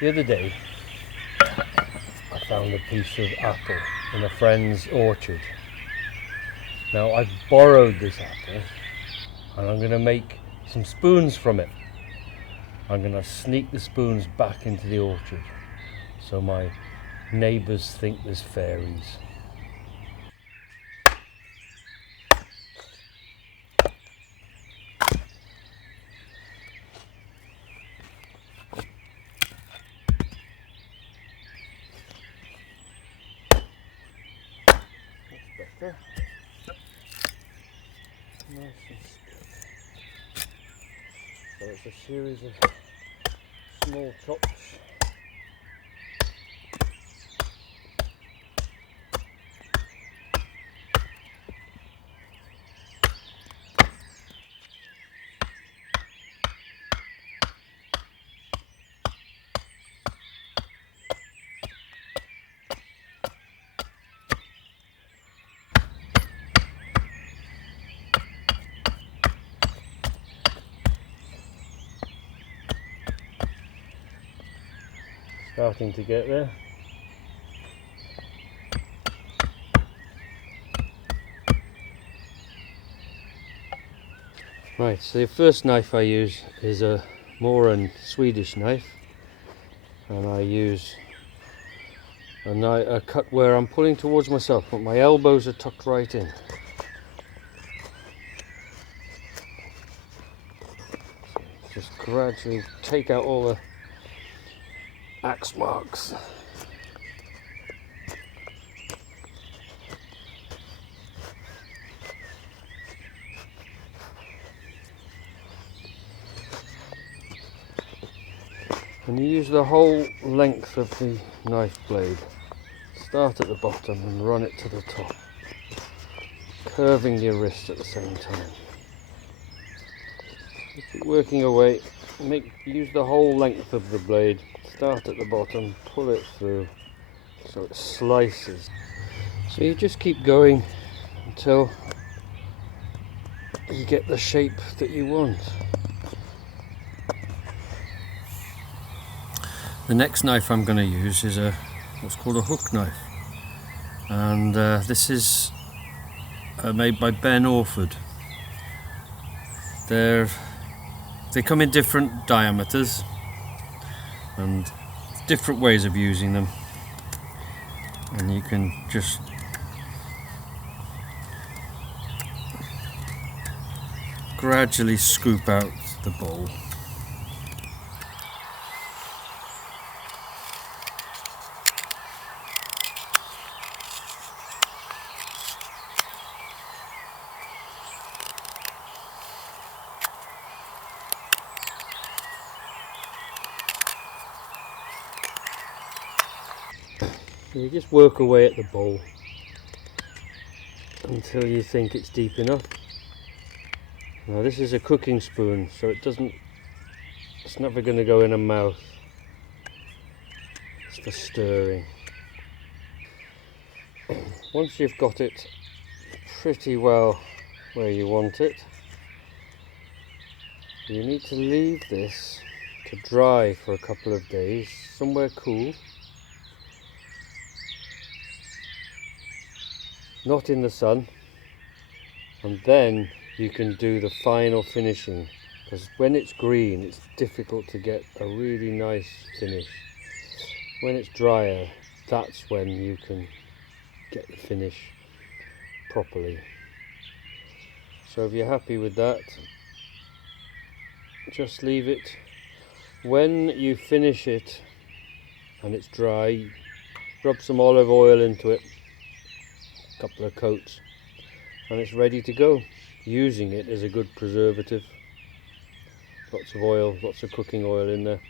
The other day I found a piece of apple in a friend's orchard. Now I've borrowed this apple and I'm going to make some spoons from it. I'm going to sneak the spoons back into the orchard so my neighbours think there's fairies. That's better. Nice and stiff. So it's a series of small chops. Starting to get there. Right, so the first knife I use is a Moran Swedish knife, and I use a cut where I'm pulling towards myself, but my elbows are tucked right in. Just gradually take out all the axe marks. And you use the whole length of the knife blade. Start at the bottom and run it to the top, curving your wrist at the same time. Keep working away. Use the whole length of the blade. Start at the bottom, pull it through so it slices. So you just keep going until you get the shape that you want. The next knife I'm going to use is what's called a hook knife, and this is made by Ben Orford. They come in different diameters and different ways of using them, and you can just gradually scoop out the bowl. You just work away at the bowl until you think it's deep enough. Now this is a cooking spoon, so it's never going to go in a mouth. It's for stirring. Once you've got it pretty well where you want it, you need to leave this to dry for a couple of days, somewhere cool. Not in the sun, and then you can do the final finishing, because when it's green it's difficult to get a really nice finish. When it's drier, that's when you can get the finish properly. So if you're happy with that, just leave it. When you finish it and it's dry, rub some olive oil into it, couple of coats, and it's ready to go. Using it as a good preservative. Lots of oil, lots of cooking oil in there.